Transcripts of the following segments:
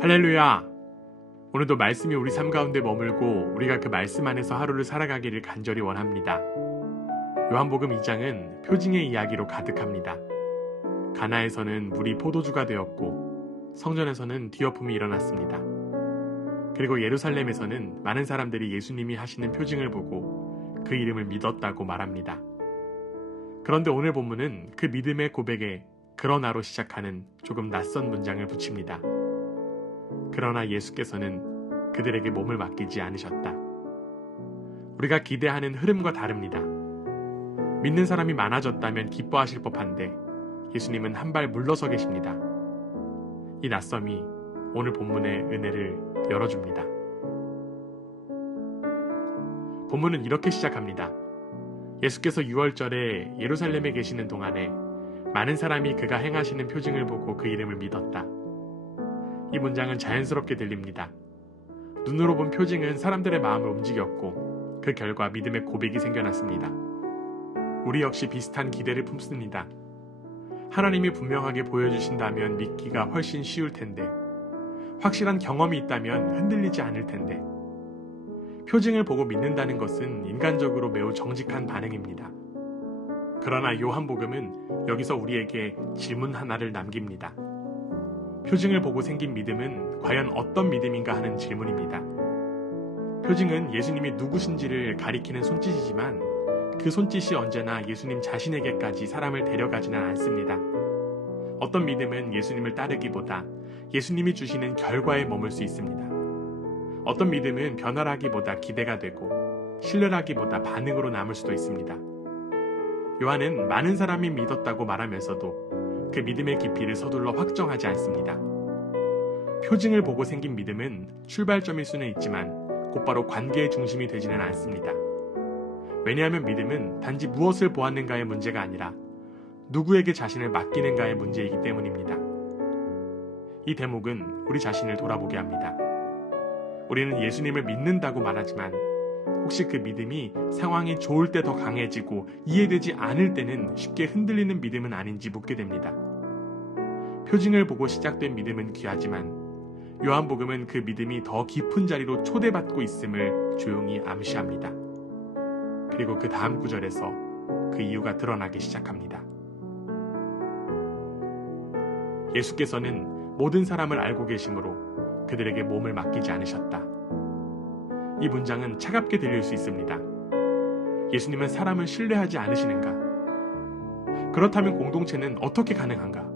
할렐루야! 오늘도 말씀이 우리 삶 가운데 머물고 우리가 그 말씀 안에서 하루를 살아가기를 간절히 원합니다. 요한복음 2장은 표징의 이야기로 가득합니다. 가나에서는 물이 포도주가 되었고 성전에서는 뒤엎음이 일어났습니다. 그리고 예루살렘에서는 많은 사람들이 예수님이 하시는 표징을 보고 그 이름을 믿었다고 말합니다. 그런데 오늘 본문은 그 믿음의 고백에 그러나로 시작하는 조금 낯선 문장을 붙입니다. 그러나 예수께서는 그들에게 몸을 맡기지 않으셨다. 우리가 기대하는 흐름과 다릅니다. 믿는 사람이 많아졌다면 기뻐하실 법한데 예수님은 한 발 물러서 계십니다. 이 낯섦이 오늘 본문의 은혜를 열어줍니다. 본문은 이렇게 시작합니다. 예수께서 6월절에 예루살렘에 계시는 동안에 많은 사람이 그가 행하시는 표징을 보고 그 이름을 믿었다. 이 문장은 자연스럽게 들립니다. 눈으로 본 표징은 사람들의 마음을 움직였고 그 결과 믿음의 고백이 생겨났습니다. 우리 역시 비슷한 기대를 품습니다. 하나님이 분명하게 보여주신다면 믿기가 훨씬 쉬울 텐데, 확실한 경험이 있다면 흔들리지 않을 텐데, 표징을 보고 믿는다는 것은 인간적으로 매우 정직한 반응입니다. 그러나 요한복음은 여기서 우리에게 질문 하나를 남깁니다. 표징을 보고 생긴 믿음은 과연 어떤 믿음인가 하는 질문입니다. 표징은 예수님이 누구신지를 가리키는 손짓이지만 그 손짓이 언제나 예수님 자신에게까지 사람을 데려가지는 않습니다. 어떤 믿음은 예수님을 따르기보다 예수님이 주시는 결과에 머물 수 있습니다. 어떤 믿음은 변화라기보다 기대가 되고 신뢰라기보다 반응으로 남을 수도 있습니다. 요한은 많은 사람이 믿었다고 말하면서도 그 믿음의 깊이를 서둘러 확정하지 않습니다. 표징을 보고 생긴 믿음은 출발점일 수는 있지만 곧바로 관계의 중심이 되지는 않습니다. 왜냐하면 믿음은 단지 무엇을 보았는가의 문제가 아니라 누구에게 자신을 맡기는가의 문제이기 때문입니다. 이 대목은 우리 자신을 돌아보게 합니다. 우리는 예수님을 믿는다고 말하지만 혹시 그 믿음이 상황이 좋을 때 더 강해지고 이해되지 않을 때는 쉽게 흔들리는 믿음은 아닌지 묻게 됩니다. 표징을 보고 시작된 믿음은 귀하지만 요한복음은 그 믿음이 더 깊은 자리로 초대받고 있음을 조용히 암시합니다. 그리고 그 다음 구절에서 그 이유가 드러나기 시작합니다. 예수께서는 모든 사람을 알고 계심으로 그들에게 몸을 맡기지 않으셨다. 이 문장은 차갑게 들릴 수 있습니다. 예수님은 사람을 신뢰하지 않으시는가? 그렇다면 공동체는 어떻게 가능한가?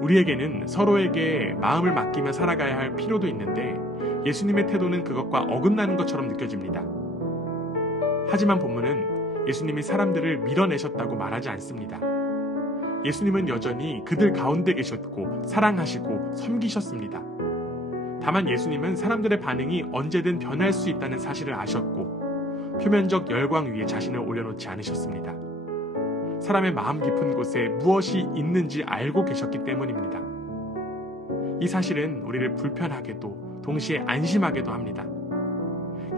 우리에게는 서로에게 마음을 맡기며 살아가야 할 필요도 있는데 예수님의 태도는 그것과 어긋나는 것처럼 느껴집니다. 하지만 본문은 예수님이 사람들을 밀어내셨다고 말하지 않습니다. 예수님은 여전히 그들 가운데 계셨고 사랑하시고 섬기셨습니다. 다만 예수님은 사람들의 반응이 언제든 변할 수 있다는 사실을 아셨고 표면적 열광 위에 자신을 올려놓지 않으셨습니다. 사람의 마음 깊은 곳에 무엇이 있는지 알고 계셨기 때문입니다. 이 사실은 우리를 불편하게도 동시에 안심하게도 합니다.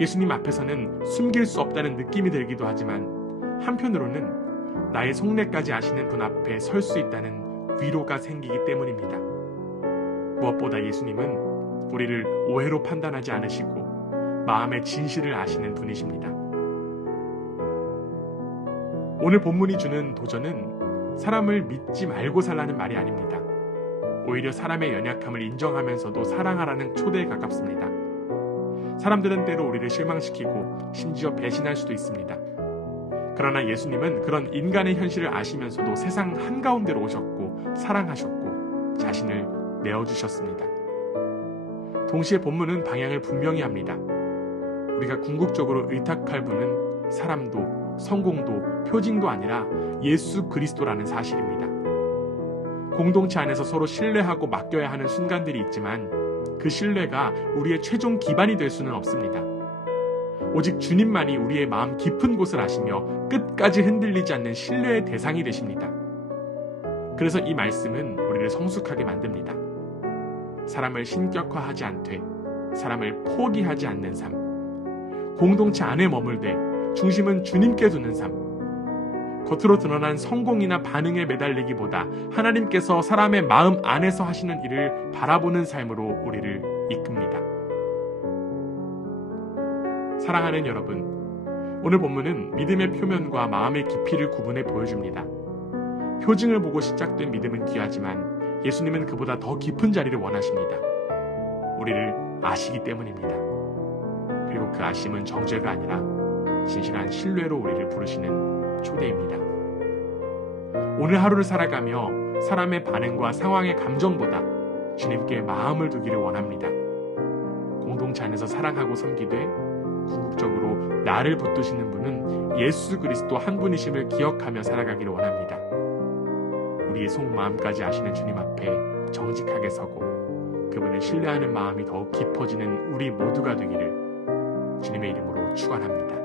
예수님 앞에서는 숨길 수 없다는 느낌이 들기도 하지만 한편으로는 나의 속내까지 아시는 분 앞에 설 수 있다는 위로가 생기기 때문입니다. 무엇보다 예수님은 우리를 오해로 판단하지 않으시고 마음의 진실을 아시는 분이십니다. 오늘 본문이 주는 도전은 사람을 믿지 말고 살라는 말이 아닙니다. 오히려 사람의 연약함을 인정하면서도 사랑하라는 초대에 가깝습니다. 사람들은 때로 우리를 실망시키고 심지어 배신할 수도 있습니다. 그러나 예수님은 그런 인간의 현실을 아시면서도 세상 한가운데로 오셨고 사랑하셨고 자신을 내어주셨습니다. 동시에 본문은 방향을 분명히 합니다. 우리가 궁극적으로 의탁할 분은 사람도 성공도 표징도 아니라 예수 그리스도라는 사실입니다. 공동체 안에서 서로 신뢰하고 맡겨야 하는 순간들이 있지만 그 신뢰가 우리의 최종 기반이 될 수는 없습니다. 오직 주님만이 우리의 마음 깊은 곳을 아시며 끝까지 흔들리지 않는 신뢰의 대상이 되십니다. 그래서 이 말씀은 우리를 성숙하게 만듭니다. 사람을 신격화하지 않되 사람을 포기하지 않는 삶. 공동체 안에 머물되 중심은 주님께 두는 삶. 겉으로 드러난 성공이나 반응에 매달리기보다 하나님께서 사람의 마음 안에서 하시는 일을 바라보는 삶으로 우리를 이끕니다. 사랑하는 여러분, 오늘 본문은 믿음의 표면과 마음의 깊이를 구분해 보여줍니다. 표징을 보고 시작된 믿음은 귀하지만 예수님은 그보다 더 깊은 자리를 원하십니다. 우리를 아시기 때문입니다. 그리고 그 아심은 정죄가 아니라 진실한 신뢰로 우리를 부르시는 초대입니다. 오늘 하루를 살아가며 사람의 반응과 상황의 감정보다 주님께 마음을 두기를 원합니다. 공동체 안에서 사랑하고 섬기되 궁극적으로 나를 붙드시는 분은 예수 그리스도 한 분이심을 기억하며 살아가기를 원합니다. 우리의 속마음까지 아시는 주님 앞에 정직하게 서고 그분을 신뢰하는 마음이 더욱 깊어지는 우리 모두가 되기를 주님의 이름으로 축원합니다.